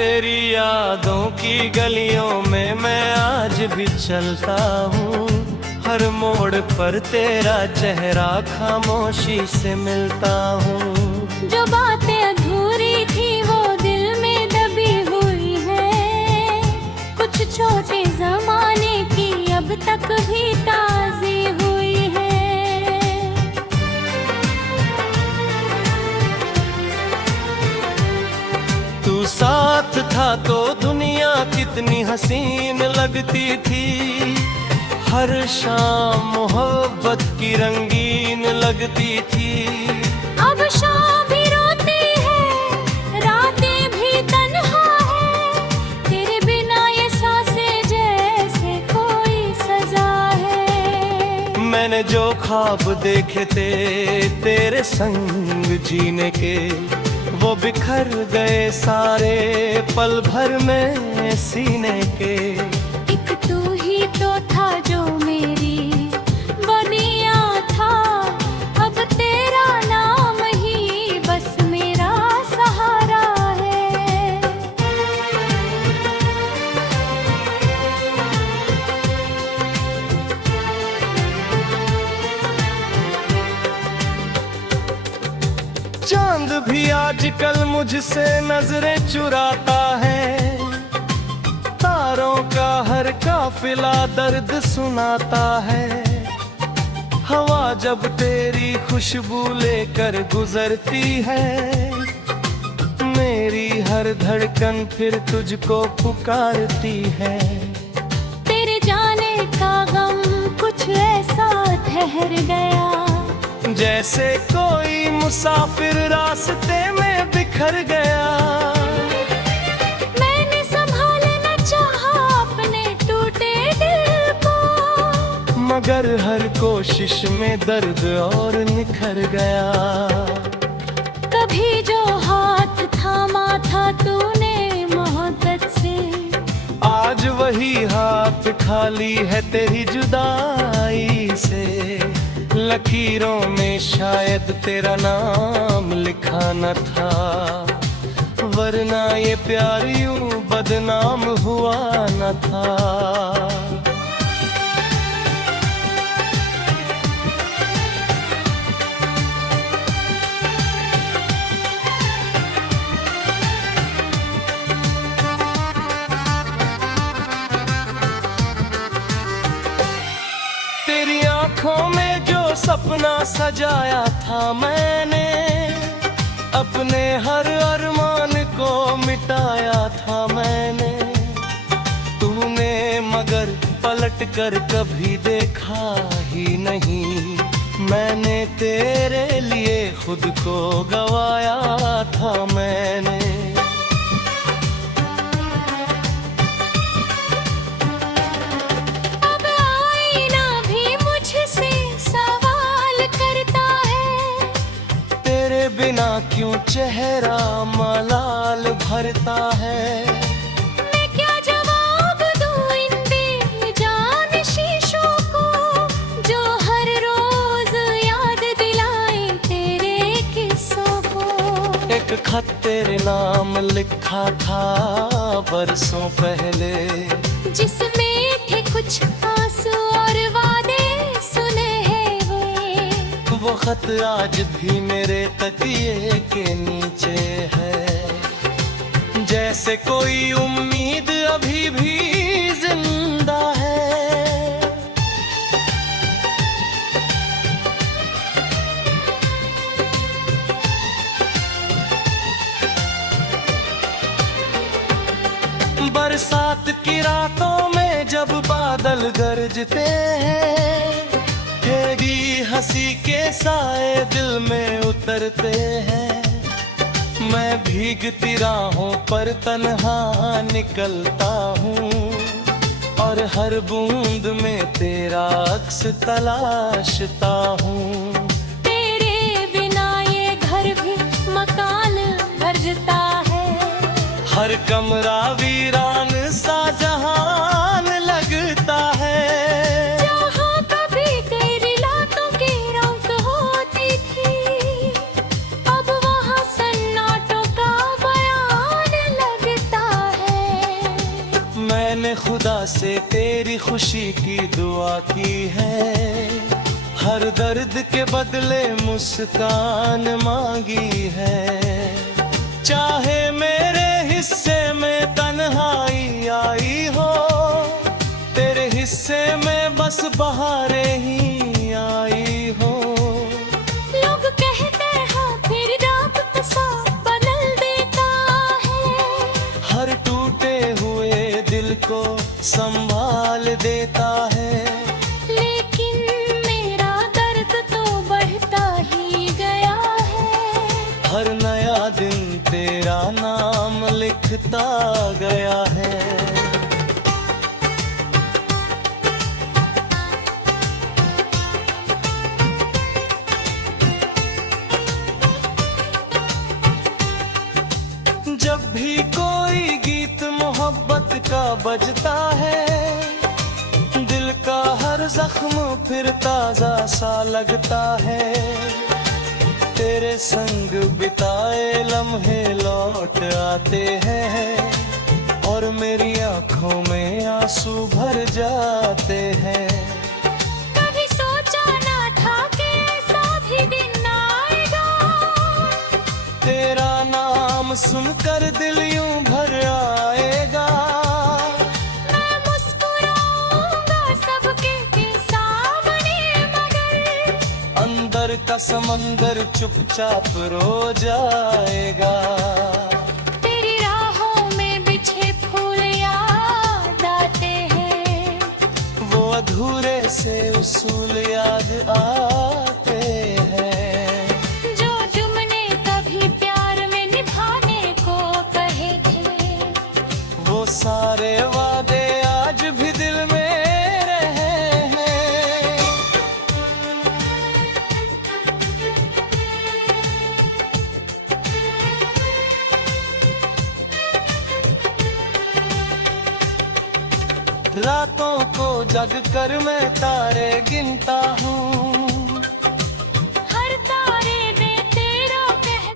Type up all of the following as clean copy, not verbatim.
तेरी यादों की गलियों में मैं आज भी चलता हूँ। हर मोड़ पर तेरा चेहरा खामोशी से मिलता हूँ। जो बातें अधूरी थी वो दिल में दबी हुई है, कुछ छोटे जमाने की अब तक भी ताज़ी हुई है। तू साथ था तो दुनिया कितनी हसीन लगती थी। हर शाम मोहब्बत की रंगीन लगती थी। अब शाम भी रोती है, रातें भी तन्हा है, तेरे बिना ये सांसें जैसे कोई सजा है। मैंने जो ख्वाब देखे थे तेरे संग जीने के, वो बिखर गए सारे पल भर में सीने के। एक तू ही तो था जो मेरी बनिया था, अब तेरा नाम ही बस मेरा सहारा है। चांद भी आजकल मुझसे नजरें चुराता है। तारों का हर काफिला दर्द सुनाता है। हवा जब तेरी खुशबू लेकर गुजरती है, मेरी हर धड़कन फिर तुझको पुकारती है। तेरे जाने का गम कुछ ऐसा ठहर गया, जैसे कोई मुसाफिर रास्ते में बिखर गया। मैंने संभालना चाहा अपने टूटे दिल को, मगर हर कोशिश में दर्द और निखर गया। कभी जो हाथ थामा था तूने मोहब्बत से, आज वही हाथ खाली है तेरी जुदाई से। लकीरों में शायद तेरा नाम लिखा न था, वरना ये प्यार यूं बदनाम हुआ न था। तेरी आंखों में जो सपना सजाया था मैंने, अपने हर अरमान को मिटाया था मैंने। तूने मगर पलट कर कभी देखा ही नहीं, मैंने तेरे लिए खुद को गवाया था मैंने। बिना क्यों चेहरा मलाल भरता है। मैं क्या जवाब दूं इन बेजान शीशों को, जो हर रोज याद दिलाए तेरे किस्सों को। एक खत तेरे नाम लिखा था बरसों पहले, जिसमें थे कुछ आंसू और वादे सुने हुए। वो खत आज भी मेरे तकिए के नीचे है, जैसे कोई उम्मीद अभी भी जिंदा है। बरसात की रातों में जब बादल गरजते हैं, तेरी हंसी के साए दिल में उतरते हैं। मैं भीगती राहों पर तन्हा निकलता हूँ, और हर बूंद में तेरा अक्स तलाशता हूँ। तेरे बिना ये घर भी मकान भरता है, हर कमरा वीरान सा जहान लगता है। जहाँ कभी तेरी लातों की रौनक होती थी, अब वहाँ सन्नाटों का बयान लगता से तेरी खुशी की दुआ की है, हर दर्द के बदले मुस्कान मांगी है। चाहे मेरे हिस्से में तन्हाई आई हो, तेरे हिस्से में बस बहारें ही आई हो। लोग कहते हैं फिर रात सा बदल देता है, हर टूटे हुए दिल को संभाल देता है। लेकिन मेरा दर्द तो बढ़ता ही गया है, हर नया दिन तेरा नाम लिखता गया है। जब भी कोई गीत मोहब्बत का बजता है, दिल का हर जख्म फिर ताजा सा लगता है। तेरे संग बिताए लम्हे लौट आते हैं, और मेरी आंखों में आंसू भर जाते हैं। कभी सोचा ना था कि ऐसा भी दिन आएगा, तेरा नाम सुनकर दिल यूं भर आएगा। मैं मुस्कुराऊंगा सबके सामने, मगर अंदर का समंदर चुपचाप रो जाएगा। तेरी राहों में बिछे फूल याद आते हैं, वो अधूरे से उसूल याद आते हैं। जो जुमने कभी प्यार में निभाने को कहे थे, वो सारे वादे आज भी दिल में रहे हैं। रातों को जग कर मैं तारे गिनता हूँ, हर तारे में तेरा कह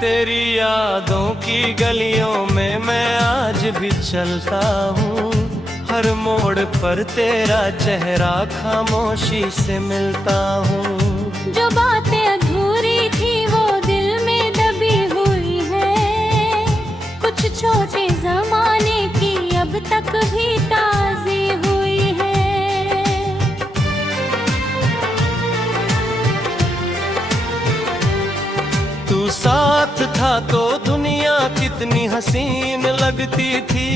तेरी यादों की गलियों में मैं आज भी चलता हूँ, हर मोड़ पर तेरा चेहरा खामोशी से मिलता हूँ। जो बातें अधूरी थी वो दिल में दबी हुई है, कुछ छोटे जमाने की अब तक भी ताज़ी हुई है। तू साथ था तो दुनिया कितनी हसीन लगती थी,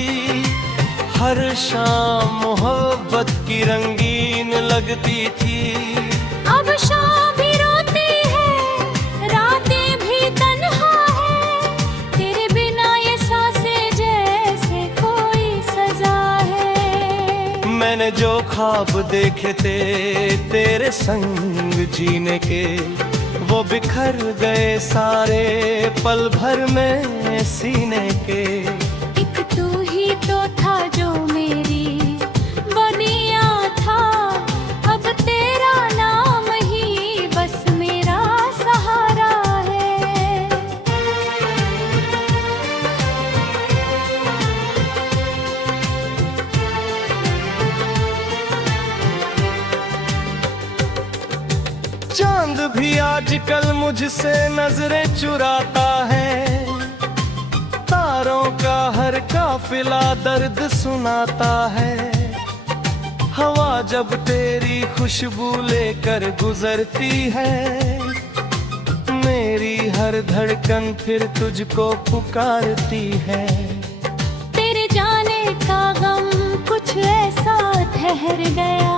हर शाम मोहब्बत की रंगीन लगती थी। अब शाम भी रोती है, रातें भी तन्हा है, तेरे बिना ये सांसें जैसे कोई सजा है। मैंने जो ख्वाब देखे थे तेरे संग जीने के, वो बिखर गए सारे पल भर में सीने के। एक तू ही तो था जो मेरी बनिया था, अब तेरा नाम ही बस मेरा सहारा है। चांद भी आजकल मुझसे नजरें चुराता है, तारों का हर काफिला दर्द सुनाता है। हवा जब तेरी खुशबू लेकर गुजरती है, मेरी हर धड़कन फिर तुझको पुकारती है। तेरे जाने का गम कुछ ऐसा ठहर गया,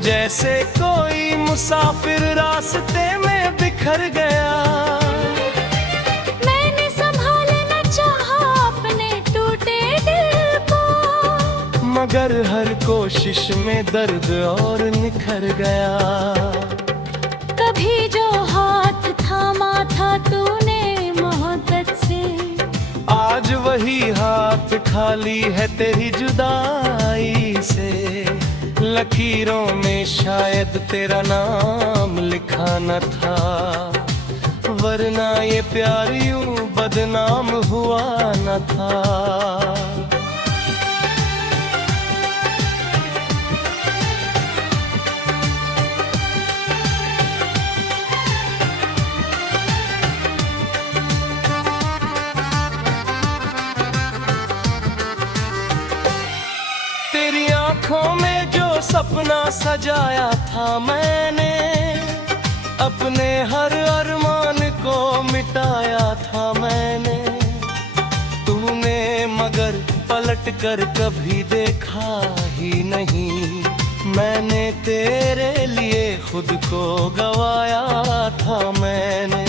जैसे कोई मुसाफिर रास्ते में बिखर गया। मैंने संभालना चाहा अपने मगर हर कोशिश में दर्द और निखर गया। कभी जो हाथ थामा था तूने मोहब्बत से, आज वही हाथ खाली है तेरी जुदाई से। लकीरों में शायद तेरा नाम लिखा न था, वरना ये प्यार यूं बदनाम हुआ न था। तेरी आंखों में जो सपना सजाया था मैंने, अपने हर अरमान को मिटाया था मैंने। तूने मगर पलट कर कभी देखा ही नहीं, मैंने तेरे लिए खुद को गवाया था मैंने।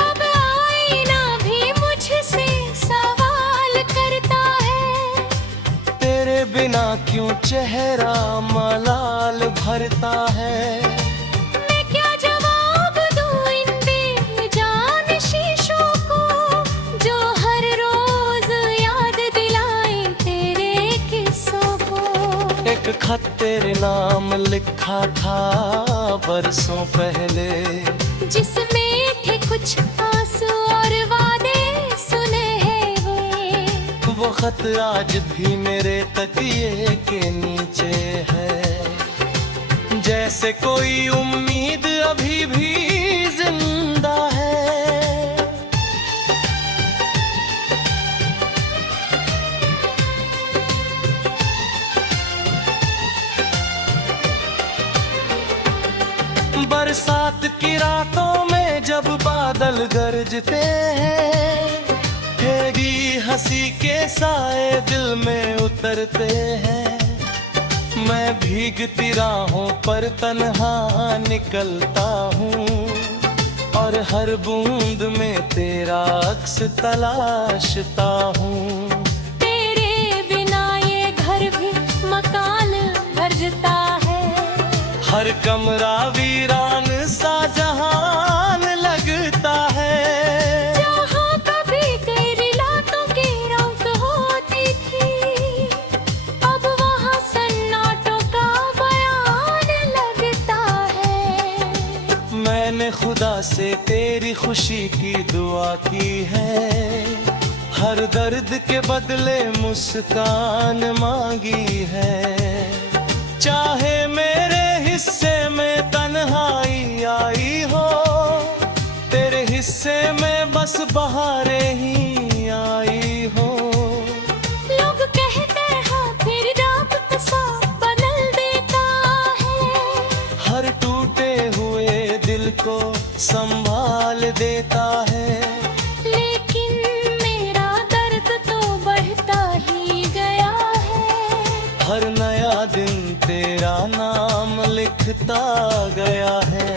अब आईना भी मुझसे सवाल करता है, तेरे बिना क्यों चेहरा मलाल भरता है। मैं क्या जवाब दूं इन बेजान शीशों को, जो हर रोज याद दिलाए तेरे किस्सों को। एक खत तेरे नाम लिखा था बरसों पहले, जिसमें थे कुछ आंसू और वादे सुनहरे। वो खत आज भी मेरे तकिए के नीचे है, जैसे कोई उम्मीद अभी भी जिंदा है। बरसात की रातों में जब बादल गरजते हैं, भीगी हंसी के साए दिल में उतरते हैं। मैं भीगती राहों पर तन्हा निकलता हूँ, और हर बूंद में तेरा अक्स तलाशता हूँ। तेरे बिना ये घर भी मकान भरता है, हर कमरा वीरान सा जहान लगता है। जहाँ कभी तेरी लातों की रौनक होती थी, अब वहाँ सन्नाटों का बयान लगता है। मैंने खुदा से तेरी खुशी की दुआ की है, हर दर्द के बदले मुस्कान मांगी है। चाहे मेरे हिस्से में तन्हाई आई हो, तेरे हिस्से में बस बहारें ही आई हो। लोग कहते हैं फिर रात सा बदल देता है, हर टूटे हुए दिल को संभाल देता है। लेकिन मेरा दर्द तो बढ़ता ही गया है। हर नया दिन तेरा नाम लिखता गया है।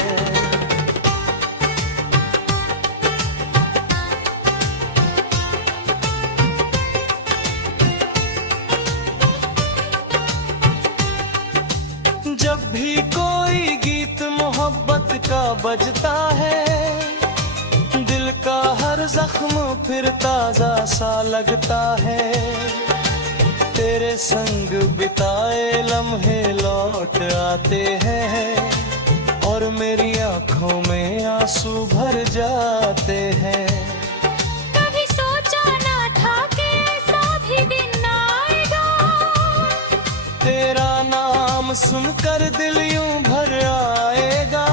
जब भी कोई गीत मोहब्बत का बजता है, दिल का हर जख्म फिर ताजा सा लगता है। तेरे संग बिताए लम्हे लौट आते हैं, और मेरी आंखों में आंसू भर जाते हैं। कभी सोचा ना था कि ऐसा भी दिन आएगा, तेरा नाम सुनकर दिल यूं भर आएगा।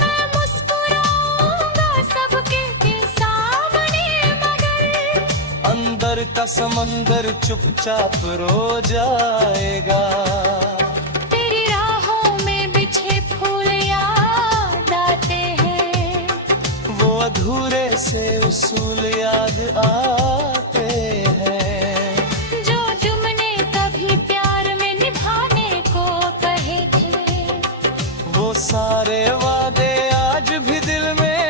मैं मुस्कुराऊंगा सबके सामने, मगर अंदर का समंदर चुपचाप रो जाएगा। तेरी राहों में बिछे फूल याद आते हैं, वो अधूरे से उसूल याद आते हैं। जो जुमने कभी प्यार में निभाने को कहे थे, वो सारे वादे आज भी दिल में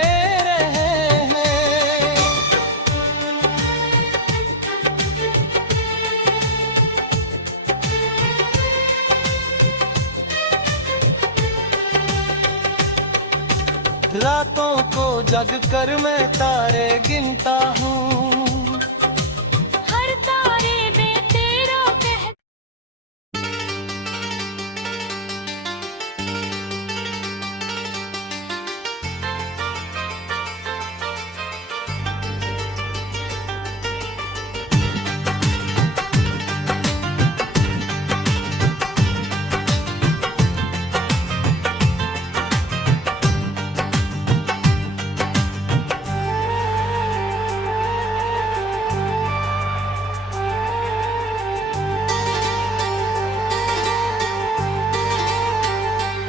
रहे हैं। रातों को जग कर मैं तारे गिनता हूँ। हर तारे में तेरा कह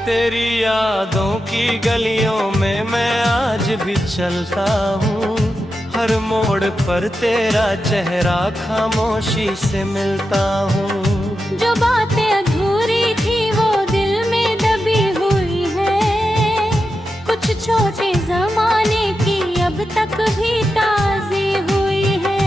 तेरी यादों की गलियों में मैं आज भी चलता हूँ। हर मोड़ पर तेरा चेहरा खामोशी से मिलता हूँ। जो बातें अधूरी थी वो दिल में दबी हुई है, कुछ छोटे जमाने की अब तक भी ताज़ी हुई है।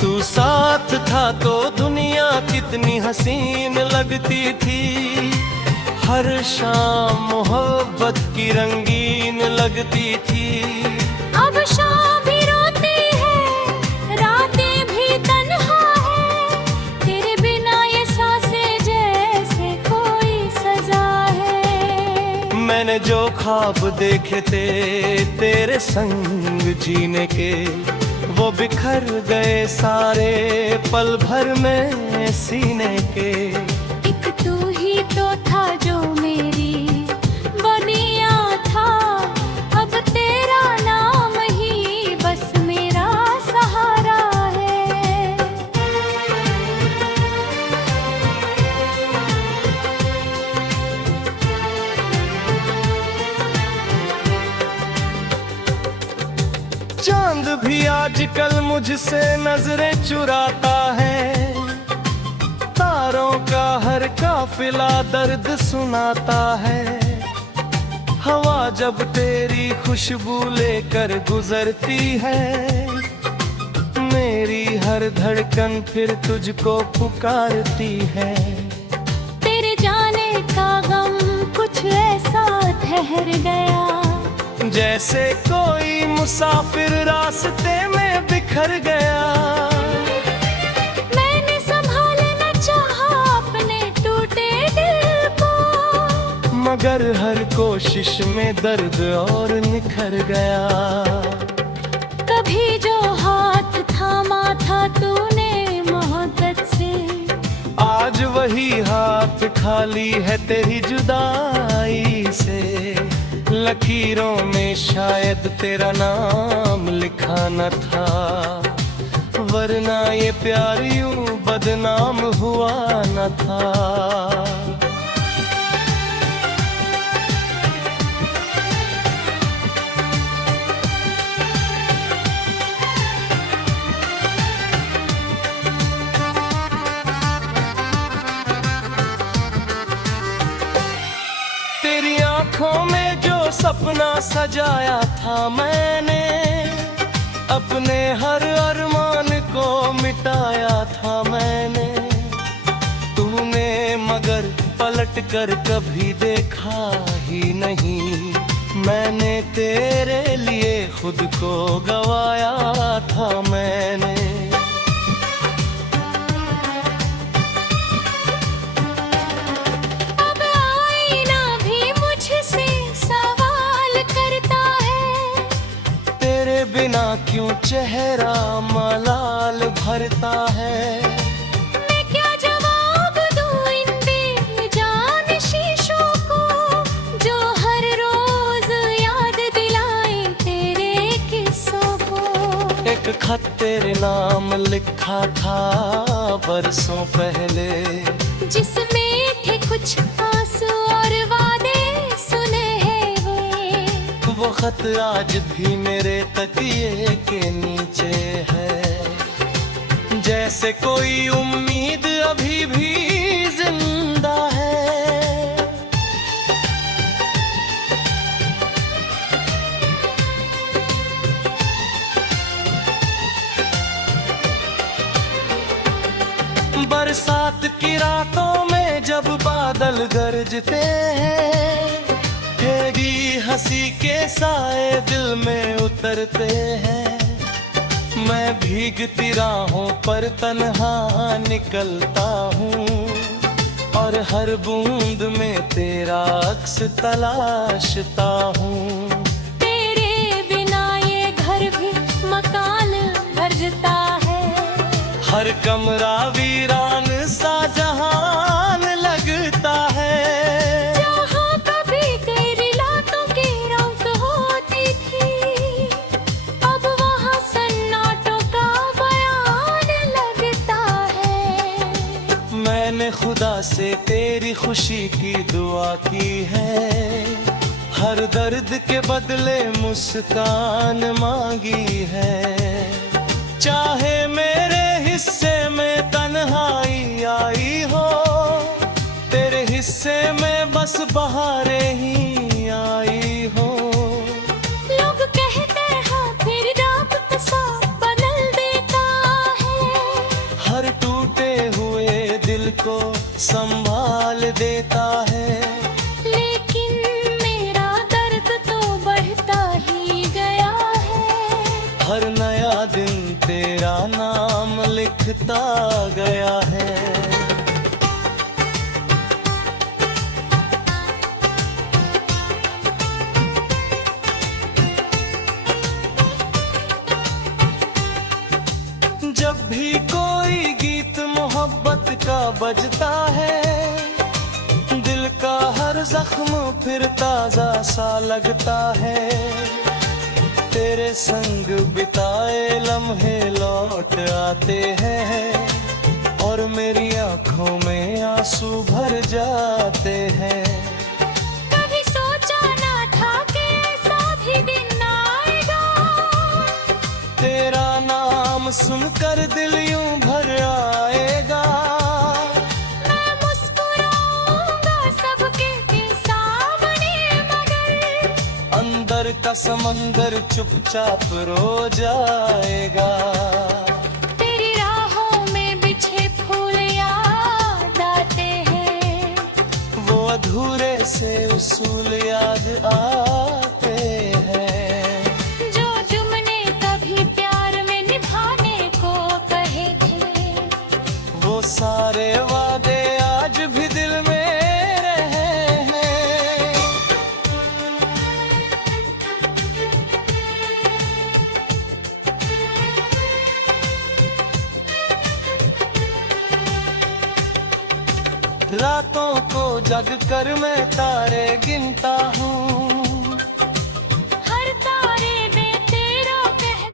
तू साथ था तो दुनिया कितनी हसीन लगती थी। हर शाम मोहब्बत की रंगीन लगती थी। अब शाम भी रोती है, रातें भी तन्हा है, तेरे बिना ये सांसें जैसे कोई सजा है। मैंने जो ख्वाब देखे थे तेरे संग जीने के, वो बिखर गए सारे पल भर में सीने के। एक तू ही तो था जो मेरी बनिया था, अब तेरा नाम ही बस मेरा सहारा है। चांद भी आजकल मुझसे नजरें चुराता है। तारों का हर काफिला दर्द सुनाता है। हवा जब तेरी खुशबू लेकर गुजरती है, मेरी हर धड़कन फिर तुझको पुकारती है। तेरे जाने का गम कुछ ऐसा ठहर गया, जैसे कोई मुसाफिर रास्ते में बिखर गया। मैंने संभालना चाहा अपने टूटे दिल को, मगर हर कोशिश में दर्द और निखर गया। कभी जो हाथ थामा था तूने मोहब्बत से, आज वही हाथ खाली है तेरी जुदाई से। लकीरों में शायद तेरा नाम लिखा न था, वरना ये प्यार यूं बदनाम हुआ न था। तेरी आंखों में जो सपना सजाया था मैंने, अपने हर अरमान को मिटाया था मैंने। तूने मगर पलट कर कभी देखा ही नहीं, मैंने तेरे लिए खुद को गवाया था मैंने। अब आईना भी मुझसे सवाल करता है, तेरे बिना क्यों चेहरा मलाल भरता है। मैं क्या जवाब दूं इन बेजान शीशों को, जो हर रोज याद दिलाए तेरे किस्सों को। एक खत तेरे नाम लिखा था बरसों पहले, जिसमें थे कुछ आंसू और वादे सुनहरे। वो खत आज भी मेरे तकिए के नीचे है, जैसे कोई उम्मीद अभी भी जिंदा है। बरसात की रातों में जब बादल गरजते हैं, तेरी हंसी के साए दिल में उतरते हैं। मैं भीगती राहों पर तन्हा निकलता हूँ और हर बूंद में तेरा अक्स तलाशता हूँ। तेरे बिना ये घर भी मकान गरजता है, हर कमरा वीरान सा जहान लगता है। जहाँ कभी तेरी लातों की रौनक होती थी, अब वहाँ सन्नाटों का बयान लगता है। मैंने खुदा से तेरी खुशी की दुआ की है, हर दर्द के बदले मुस्कान मांगी है। चाहे मेरे हिस्से में तन्हाई आई हो, तेरे हिस्से में बस बहारें ही आई हो। लोग कहते हैं फिर रात सा बदल देता है, हर टूटे हुए दिल को संभाल देता है। लेकिन मेरा दर्द तो बढ़ता ही गया है। हर नया दिन तेरा नाम लिखता गया है। जब भी कोई गीत मोहब्बत का बजता है, दिल का हर जख्म फिर ताजा सा लगता है। तेरे संग बिताए लम्हे लौट आते हैं और मेरी आंखों में आंसू भर जाते हैं। कभी सोचा ना था कि ऐसा भी दिन आएगा, तेरा नाम सुनकर दिल यूं भर आएगा। मैं मुस्कुराऊंगा सबके सामने, मगर अंदर का समंदर चुपचाप रो जाएगा। तेरी राहों में बिछे फूल याद आते हैं, वो अधूरे से उसूल याद आते हैं। जो जुमने कभी प्यार में निभाने को कहे थे, वो सारे वादे आज भी दिल में रहे हैं। रातों को जग कर मैं तारे गिनता हूँ, हर तारे में तेरा कह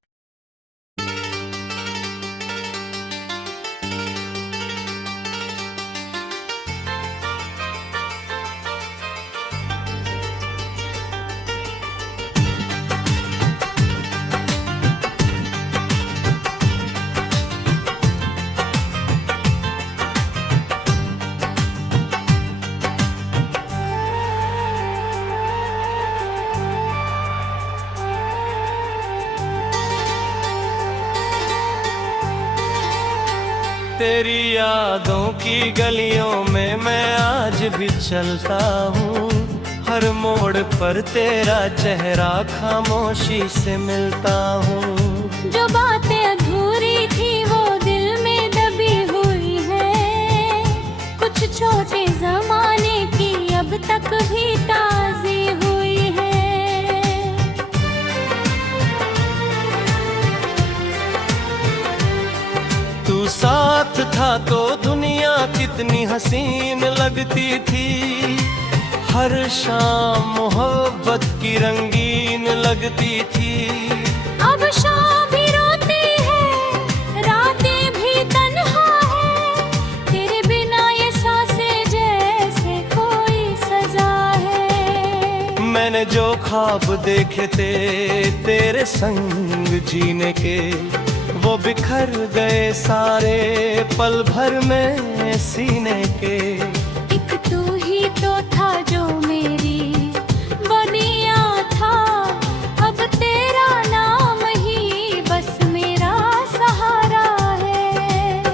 तेरी यादों की गलियों में मैं आज भी चलता हूँ। हर मोड़ पर तेरा चेहरा खामोशी से मिलता हूँ। जो बातें अधूरी थी वो दिल में दबी हुई है, कुछ छोटे जमाने की अब तक भी ताज़ी हुई है। तू साथ था तो दुनिया कितनी हसीन लगती थी। हर शाम मोहब्बत की रंगीन लगती थी। अब शाम भी रोती है, रातें भी तन्हा है, तेरे बिना ये सांसें जैसे कोई सजा है। मैंने जो ख्वाब देखे थे तेरे संग जीने के, वो बिखर गए सारे पल भर में सीने के। एक तू ही तो था जो मेरी बनिया था, अब तेरा नाम ही बस मेरा सहारा है।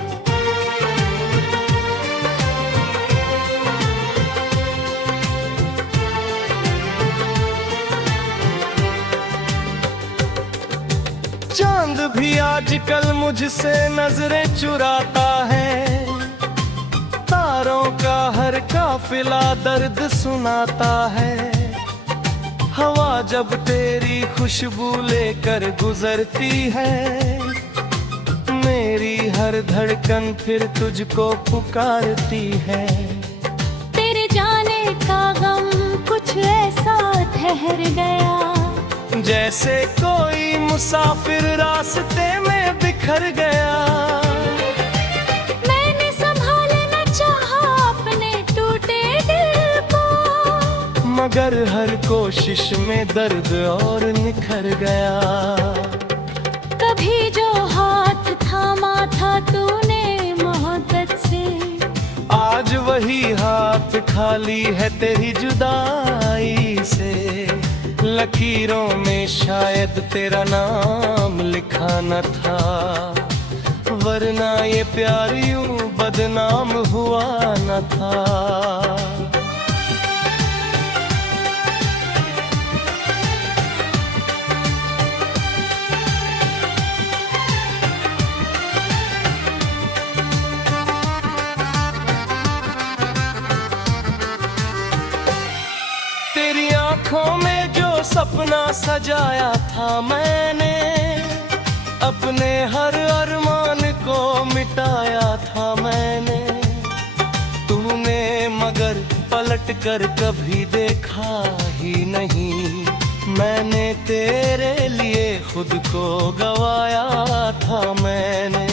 चांद भी आजकल मुझसे नजरें चुराता है, तारों का हर काफिला दर्द सुनाता है। हवा जब तेरी खुशबू लेकर गुजरती है, मेरी हर धड़कन फिर तुझको पुकारती है। तेरे जाने का गम कुछ ऐसा ठहर गया, जैसे कोई मुसाफिर रास्ते में बिखर गया। मैंने संभालना चाहा अपने टूटे दिल को, मगर हर कोशिश में दर्द और निखर गया। कभी जो हाथ थामा था तूने मोहब्बत से, आज वही हाथ खाली है तेरी जुदाई से। लकीरों में शायद तेरा नाम लिखा न था, वरना ये प्यार यूं बदनाम हुआ न था। तेरी आंखों में जो सपना सजाया था मैंने, अपने हर अरमान को मिटाया था मैंने। तूने मगर पलट कर कभी देखा ही नहीं, मैंने तेरे लिए खुद को गवाया था मैंने।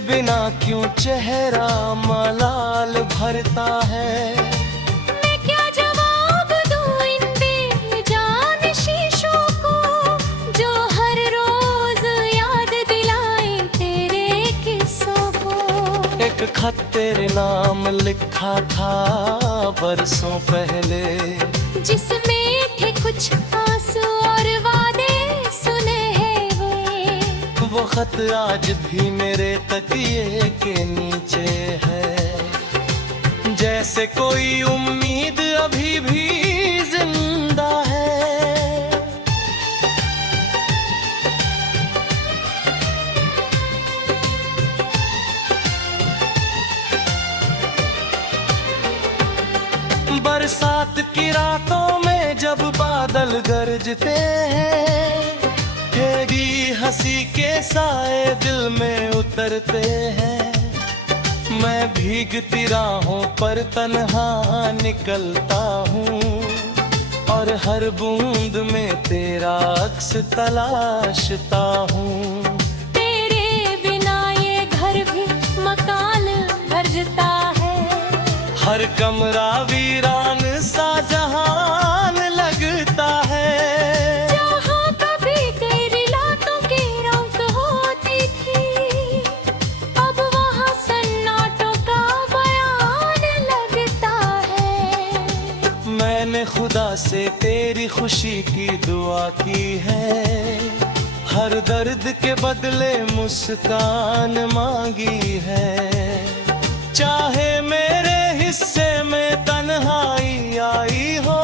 बिना क्यों चेहरा मलाल भरता है। मैं क्या जवाब दूं इन बेजान शीशों को, जो हर रोज याद दिलाए तेरे किस्सों को। एक खत तेरे नाम लिखा था बरसों पहले, जिसमें थे कुछ आंसू और वादे सुने वो खत आज भी मेरे तकिए के नीचे है, जैसे कोई उम्मीद अभी भी जिंदा है। बरसात की रातों में जब बादल गरजते हैं, तेरी हंसी के साए दिल में उतरते हैं। मैं भीगती राहों पर तन्हा निकलता हूँ, और हर बूंद में तेरा अक्स तलाशता हूँ। तेरे बिना ये घर भी मकान भरता है, हर कमरा वीरान सा जहान लगता है। मैंने खुदा से तेरी खुशी की दुआ की है, हर दर्द के बदले मुस्कान मांगी है। चाहे मेरे हिस्से में तन्हाई आई हो,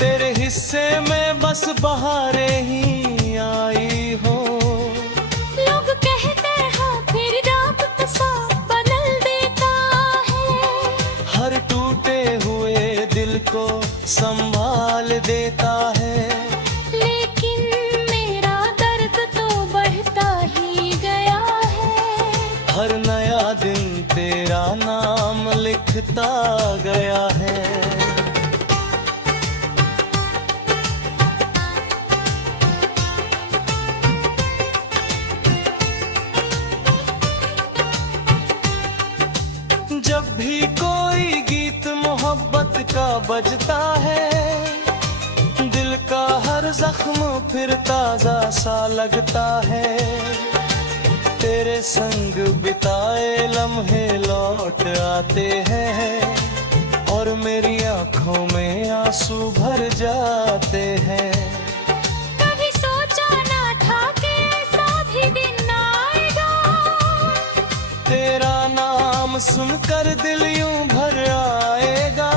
तेरे हिस्से में बस बहारें ही आई हो। लोग कहते हैं फिर रात सा बदल देता है, हर टूटे हुए दिल को संभाल देता है। लेकिन मेरा दर्द तो बढ़ता ही गया है, हर नया दिन तेरा नाम लिखता गया है। जब भी कोई गीत मोहब्बत का बजता है, दिल का हर जख्म फिर ताजा सा लगता है। तेरे संग बिताए लम्हे लौट आते हैं, और मेरी आंखों में आंसू भर जाते हैं। कभी सोचा ना था कि ऐसा भी दिन आएगा, तेरा नाम सुनकर दिल यूं भर आएगा।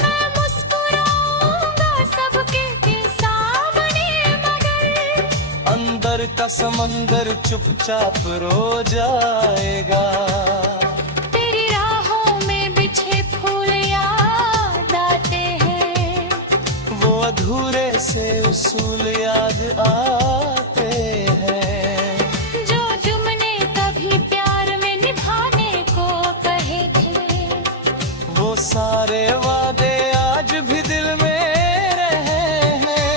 मैं मुस्कुराऊंगा सबके के सामने, मगर अंदर का समंदर चुपचाप रो जाएगा। तेरी राहों में बिछे फूल याद आते हैं, वो अधूरे से उसूल याद आते हैं। जो जुमने कभी प्यार में निभाने को कहे थे, वो सारे वादे आज भी दिल में रहे हैं।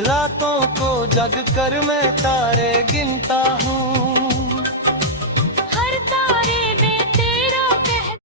रातों को जग कर मैं तारे गिनता हूँ,